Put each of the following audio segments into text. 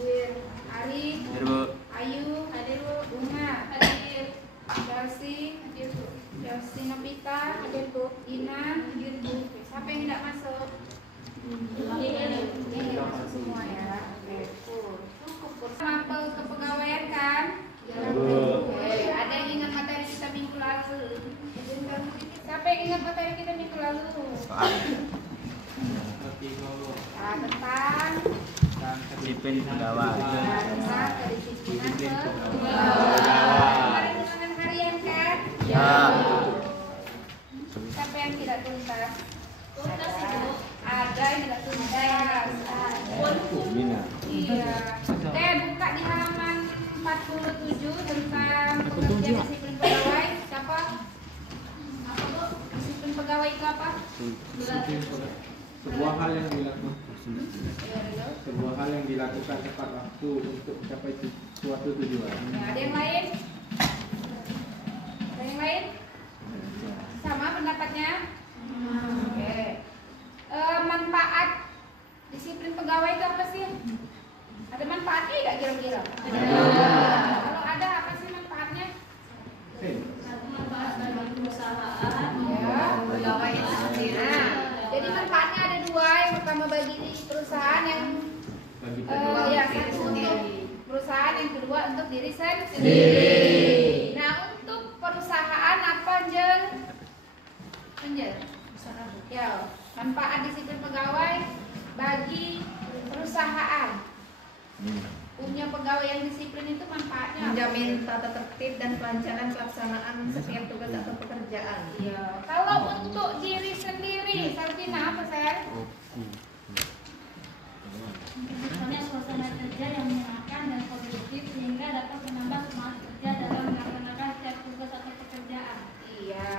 Hadir. Arif. Hadir, Bu. Ayu. Hadir, Bu. Bunga. Hadir. Chelsea. Hadir, Bu. Chelsea Novita. Hadir, Bu. Ina. Hadir, Bu. Siapa yang tidak masuk? Ini masuk semua ya. Oke, cukup. Sampel kepegawaian kan? Oke, ada yang ingat materi kita minggu lalu? Siapa yang ingat materi kita minggu lalu? Tentang disiplin pegawai. tentang kedisiplinan pegawai. Kemarin ulangan harian kan? Ya. Siapa yang tidak tuntas? Ada yang tidak tuntas. Iya. Buka di halaman 47 tentang pengertian disiplin pegawai. Siapa? Apa, Bu? Disiplin pegawai itu apa? Sebuah hal yang dilakukan tepat waktu untuk mencapai suatu tujuan. Ya, ada yang lain? Ada yang lain? Sama pendapatnya? Oke. Manfaat disiplin pegawai itu apa sih? Ada manfaatnya nggak kira-kira? Kalau ada, apa sih manfaatnya? Manfaat bagi perusahaan, Ya, pegawai itu sendiri. Jadi manfaatnya ada dua. Yang pertama bagi perusahaan, yang ya, satu untuk perusahaan, yang kedua untuk diri sendiri. Nah, untuk perusahaan apa, Jeng? Ya, manfaat disiplin pegawai bagi perusahaan. Punya pegawai yang disiplin itu manfaatnya apa? menjamin tata tertib dan kelancaran pelaksanaan setiap tugas atau pekerjaan. Iya. Kalau untuk diri sendiri, Sarvina apa, Sar? Misalnya suasana kerja yang menyenangkan dan produktif sehingga dapat menambah semangat kerja dalam melaksanakan setiap tugas atau pekerjaan. Iya.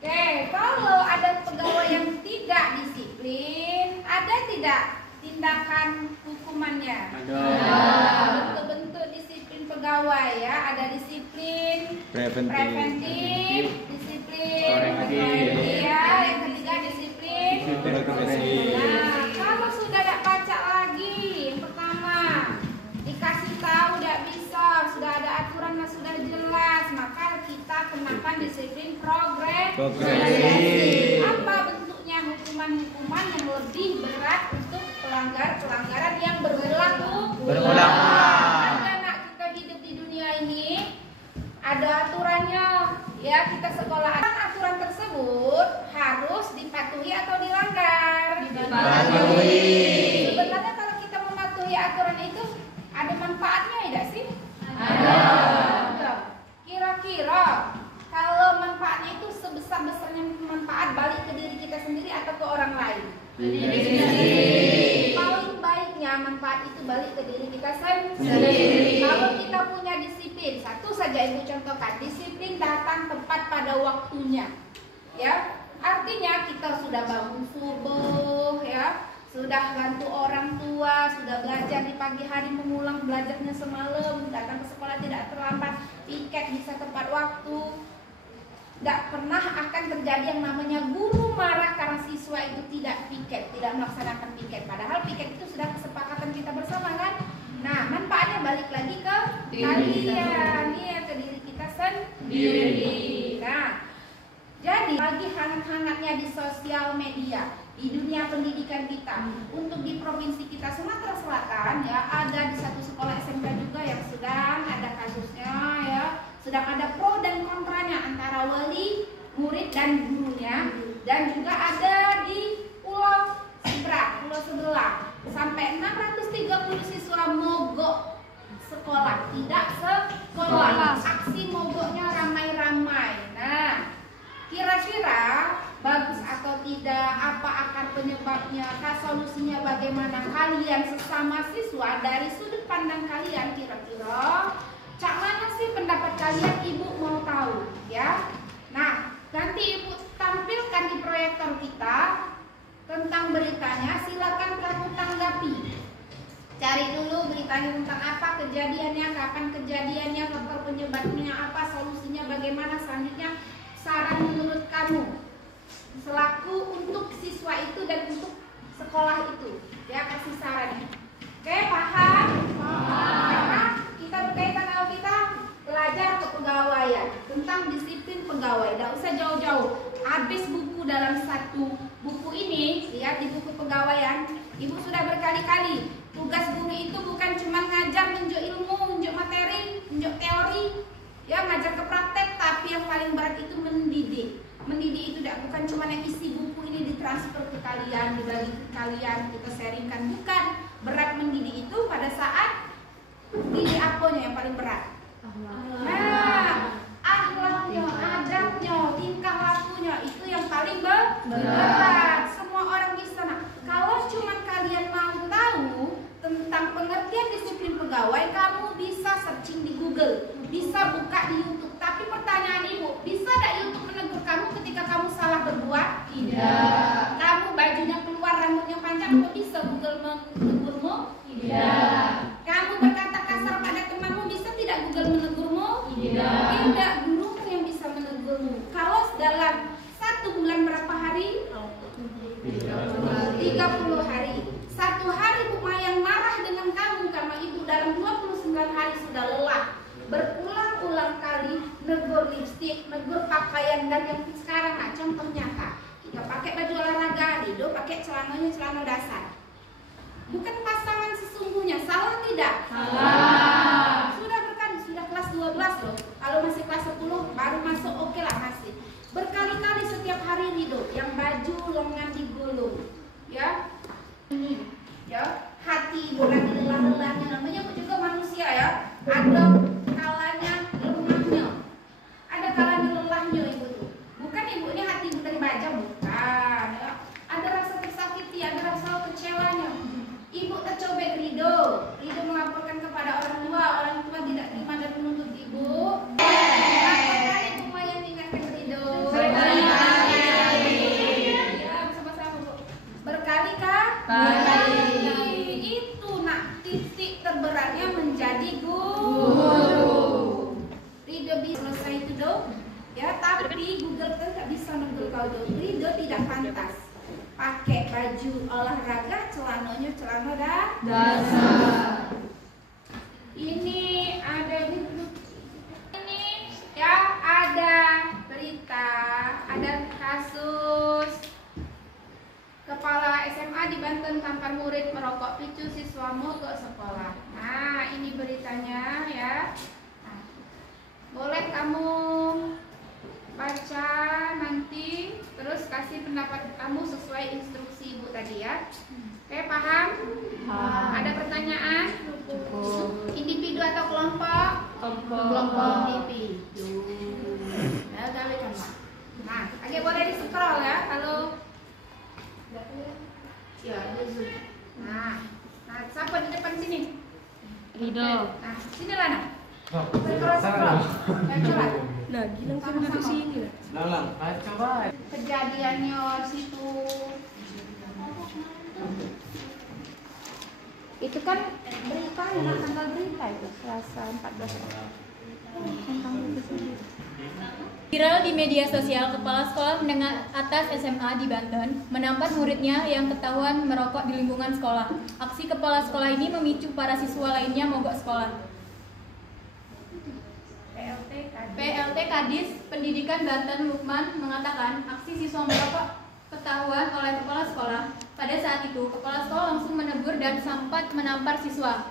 Oke, kalau ada pegawai yang tidak disiplin, ada tidak tindakan hukumannya? Ada. Bentuk-bentuk disiplin pegawai ya, ada disiplin Preventif. disiplin Korektif. ya, yang ketiga disiplin. Nah, kalau sudah tidak baca lagi, yang pertama dikasih tahu tidak bisa, sudah ada aturannya sudah jelas, maka kita kenakan disiplin progresif. Apa bentuknya hukuman-hukuman yang lebih berat untuk pelanggaran yang berulang-ulang? Ada nak kita hidup di dunia ini, ada aturannya ya, kita sekolah. Aturan tersebut harus dipatuhi atau dilanggar? Dipatuhi. Sebenarnya kalau kita mematuhi aturan itu ada manfaatnya tidak sih? Ada. Kira-kira kalau manfaatnya itu sebesar-besarnya manfaat balik ke diri kita sendiri atau ke orang lain? Paling baiknya manfaat itu balik ke diri kita sendiri. Kalau kita punya disiplin, satu saja Ibu contohkan, disiplin datang tepat pada waktunya. Ya, artinya kita sudah bangun subuh ya, sudah bantu orang tua, sudah belajar di pagi hari, mengulang belajarnya semalam, datang ke sekolah tidak terlambat, piket bisa tepat waktu. Tidak pernah akan terjadi yang namanya guru marah karena siswa itu tidak piket, tidak melaksanakan piket. Padahal piket itu sudah kesepakatan kita bersama kan. Nah, manfaatnya balik lagi ke kalian, ya, ke diri kita sendiri. Nah, jadi lagi hangat-hangatnya di sosial media, di dunia pendidikan kita, untuk di provinsi kita Sumatera Selatan ya, ada di satu sekolah SMK juga yang sedang ada kasusnya ya. Sedang ada pro dan kontranya antara wali, murid dan gurunya, dan juga ada di Pulau Sebelah, sampai 630 siswa mogok sekolah, tidak sekolah. Aksi mogoknya ramai-ramai. Nah, kira-kira bagus atau tidak, apa akar penyebabnya, solusinya bagaimana, kalian sesama siswa dari sudut pandang kalian kira-kira cak mana sih pendapat kalian? Ibu mau tahu ya. Nah, nanti Ibu tampilkan di proyektor kita tentang beritanya, silakan kamu tanggapi. Cari dulu beritanya tentang apa kejadiannya, kapan kejadiannya, faktor penyebabnya apa, solusinya bagaimana, selanjutnya saran menurut kamu selaku untuk siswa itu dan untuk sekolah itu ya, kasih sarannya. Oke, paham? dalam satu buku ini, lihat di buku pegawaian, Ibu sudah berkali-kali. Tugas guru itu bukan cuma ngajar, nunjuk ilmu, nunjuk materi, nunjuk teori, ya ngajar ke praktek, tapi yang paling berat itu mendidik. Mendidik itu bukan cuma yang isi buku ini ditransfer ke kalian, dibagi ke kalian, kita sharingkan, bukan. Berat mendidik itu pada saat didik apanya yang paling berat. Nah, akhlaknya, adabnya, tingkah lakunya itu yang paling berat. Semua orang bisa. Nah, kalau cuma kalian mau tahu tentang pengertian disiplin pegawai, kamu bisa searching di Google, bisa buka di YouTube. Tapi pertanyaan Ibu, bisa tidak YouTube menegur kamu ketika kamu salah berbuat? Tidak. Kamu bajunya keluar, rambutnya panjang, apa bisa Google menegurmu? Tidak. Kamu berkata kasar pada temanmu, bisa tidak Google menegurmu? Tidak. Tidak, gurumu yang bisa menegurmu. Kalau dalam 1 bulan berapa hari? 30 hari. 1 hari Bu Mayang marah dengan kamu karena Ibu dalam 29 hari sudah lelah. Berulang-ulang kali negur lipstik, negur pakaian, dan yang sekarang contoh nyata. Kita pakai baju olahraga, Dido pakai celananya celana dasar. Bukan pasangan sesungguhnya, salah tidak? Salah. Sudah berkali, sudah kelas 12 loh. Kalau masih kelas 10 baru masuk, oke lah masih. Berkali-kali setiap hari Rido yang baju lengan digulung, ya. Ini, ya, hati Ibu lagi lelah-lelahnya, namanya Ibu juga manusia ya. Ada kalanya lemahnya, ada kalanya lelahnya Ibu tuh. Bukan Ibu ini hati Ibu dari baja, bukan. Ya. Ada rasa tersakiti, ada rasa kecewanya. Ibu tercobek Rido melaporkan kepada orang tua tidak terima dan menuntut Ibu. Berapa kali Bu Mayang ingatkan Rido? Berkali-kali. Ya, sama-sama Bu. Berkali-kali. Itu nak titik terberatnya menjadi guru. Rido bisa selesai itu dong. Ya, tapi Google kan tak bisa nunggu kau dong. Rido tidak pantas pakai baju olahraga, celananya celana dasar. Ini ada ini ya, ada berita, ada kasus kepala SMA di Banten tampar murid merokok picu siswa mogok sekolah. Nah, ini beritanya ya. Nah, boleh kamu baca nanti, terus kasih pendapat kamu sesuai instruksi Ibu tadi ya. Oke, paham? Ada pertanyaan? Individu atau kelompok? Kelompok. Individu. Ya, gawe kan, Pak. Nah, agak boleh di scroll ya kalau ya, nah, siapa di depan sini? Rido. Nah, sini lah nak. Scroll. Coba. Lagi langsung ke sini lah. Lang, coba. Kejadiannya situ. Itu kan berita ya, tanggal berita itu Selasa 14. Viral di media sosial, kepala sekolah menengah atas SMA di Banten menampar muridnya yang ketahuan merokok di lingkungan sekolah. Aksi kepala sekolah ini memicu para siswa lainnya mogok sekolah. PLT Kadis Pendidikan Banten Lukman mengatakan aksi siswa merokok ketahuan oleh kepala sekolah. Pada saat itu, kepala sekolah langsung menegur dan sempat menampar siswa.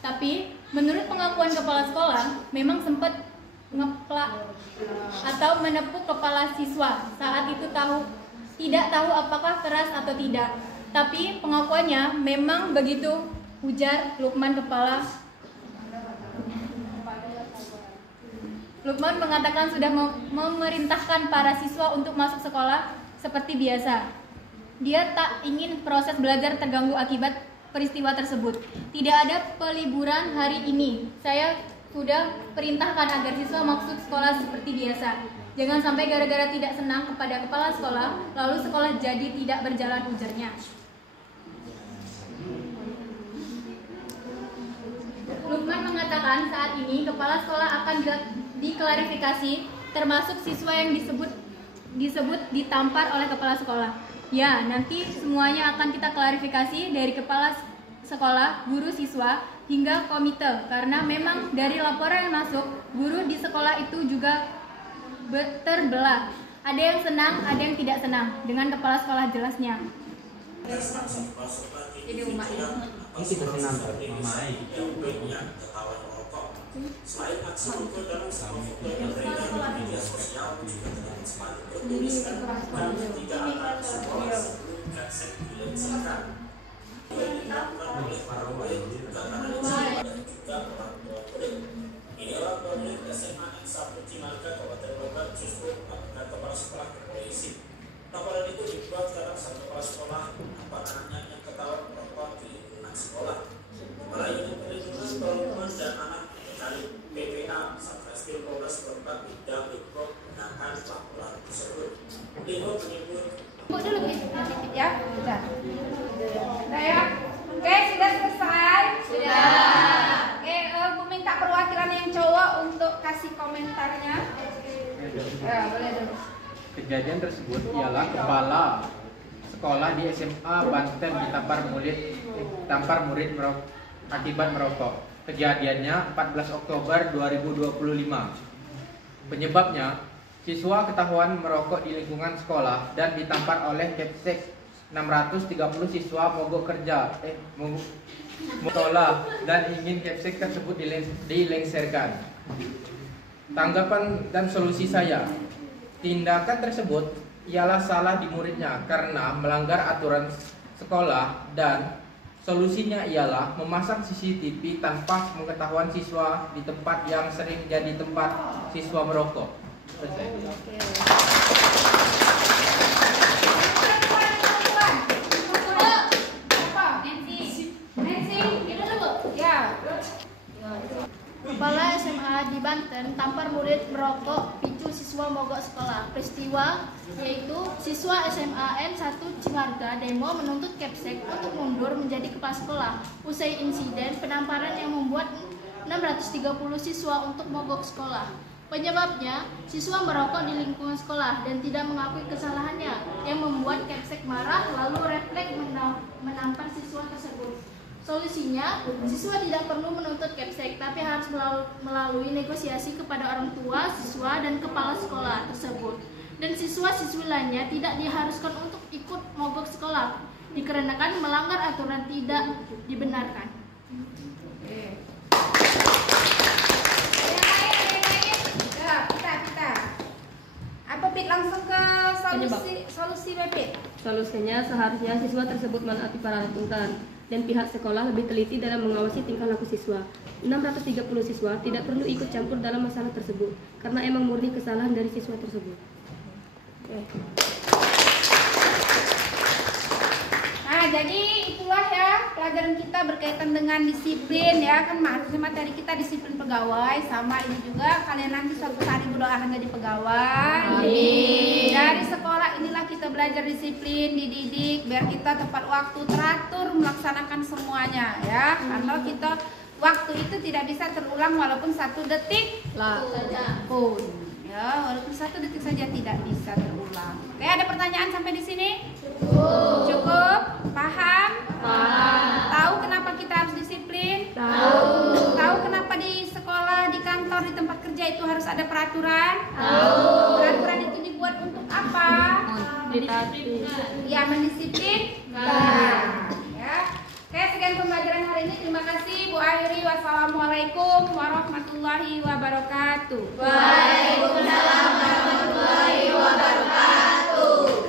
Tapi, menurut pengakuan kepala sekolah, memang sempat ngeplak atau menepuk kepala siswa. Saat itu tidak tahu apakah keras atau tidak. Tapi pengakuannya memang begitu, ujar Lukman kepala. Lukman mengatakan sudah memerintahkan para siswa untuk masuk sekolah seperti biasa. Dia tak ingin proses belajar terganggu akibat peristiwa tersebut. Tidak ada peliburan hari ini. Saya sudah perintahkan agar siswa masuk sekolah seperti biasa. Jangan sampai gara-gara tidak senang kepada kepala sekolah, lalu sekolah jadi tidak berjalan, ujarnya. Lukman mengatakan saat ini kepala sekolah akan diklarifikasi, termasuk siswa yang disebut ditampar oleh kepala sekolah. Ya, nanti semuanya akan kita klarifikasi dari kepala sekolah, guru, siswa, hingga komite. Karena memang dari laporan yang masuk, guru di sekolah itu juga terbelah. Ada yang senang, ada yang tidak senang dengan kepala sekolah jelasnya. Jadi umat ini. Ini kita senang Mamai. Selain aksi mogok dalam sebuah foto yang beredar di media sosial juga dengan semangat bertuliskan dan tidak akan sekolah sebelum Kapsek dilengsarkan. Yang dilakukan oleh para murid juga karena izin dan juga orang tua murid. Ini orang tua murid SMA N1 Cimarga Kabupaten Bogor justru melakukan kepala sekolah ke polisi. Laporan itu dibuat karena sang kepala sekolah nampak anaknya yang ketahuan merokok di lingkungan sekolah. Para unit perlindungan perempuan dan anak dari PPA Satreskrim Polres Bogor tidak ikut menggunakan laporan tersebut. Ikut menyebut. Ibu dulu sedikit ya. Sudah. Sudah ya. Oke, sudah selesai. Sudah. Oke, Bu minta perwakilan yang cowok untuk kasih komentarnya. Ya, boleh dulu. Kejadian tersebut ialah kepala sekolah di SMA Banten ditampar murid akibat merokok. Kejadiannya 14 Oktober 2025. Penyebabnya, siswa ketahuan merokok di lingkungan sekolah dan ditampar oleh Kapsek. 630 siswa mogok kerja sekolah dan ingin Kapsek tersebut dilengsarkan. Tanggapan dan solusi saya, tindakan tersebut ialah salah di muridnya karena melanggar aturan sekolah, dan solusinya ialah memasang CCTV tanpa pengetahuan siswa di tempat yang sering jadi tempat siswa merokok. Kepala SMA di Banten tampar murid merokok picu siswa mogok sekolah. Peristiwa yaitu siswa SMA N1 Cimarga demo menuntut Kapsek untuk mundur menjadi kepala sekolah. Usai insiden penamparan yang membuat 630 siswa untuk mogok sekolah. Penyebabnya, siswa merokok di lingkungan sekolah dan tidak mengakui kesalahannya, yang membuat Kapsek marah lalu refleks menampar siswa tersebut. Solusinya, siswa tidak perlu menuntut Kapsek, tapi harus melalui negosiasi kepada orang tua, siswa, dan kepala sekolah tersebut. Dan siswa-siswi lainnya tidak diharuskan untuk ikut mogok sekolah, dikarenakan melanggar aturan tidak dibenarkan. Kita. Apa Pit langsung ke solusi BP? Solusinya seharusnya siswa tersebut menaati para tuntutan dan pihak sekolah lebih teliti dalam mengawasi tingkah laku siswa. 630 siswa tidak perlu ikut campur dalam masalah tersebut karena emang murni kesalahan dari siswa tersebut. Nah, jadi itulah ya pelajaran kita berkaitan dengan disiplin ya, kan harusnya materi kita disiplin pegawai, sama ini juga kalian nanti suatu hari berdoa jadi pegawai. Amin. Dari sekolah inilah kita belajar disiplin, dididik biar kita tepat waktu, teratur melaksanakan semuanya ya. Karena kita waktu itu tidak bisa terulang walaupun 1 detik pun. Ya, walaupun 1 detik saja tidak bisa terulang. Oke, ada pertanyaan sampai di sini? Cukup? Paham? Tahu kenapa kita harus disiplin? Tahu kenapa di sekolah, di kantor, di tempat kerja itu harus ada peraturan? Peraturan itu dibuat untuk apa? Ya, mendisiplinkan. Ya. Oke, sekian pembelajaran hari ini. Terima kasih Bu Ayuri. Wassalamualaikum warahmatullahi wabarakatuh.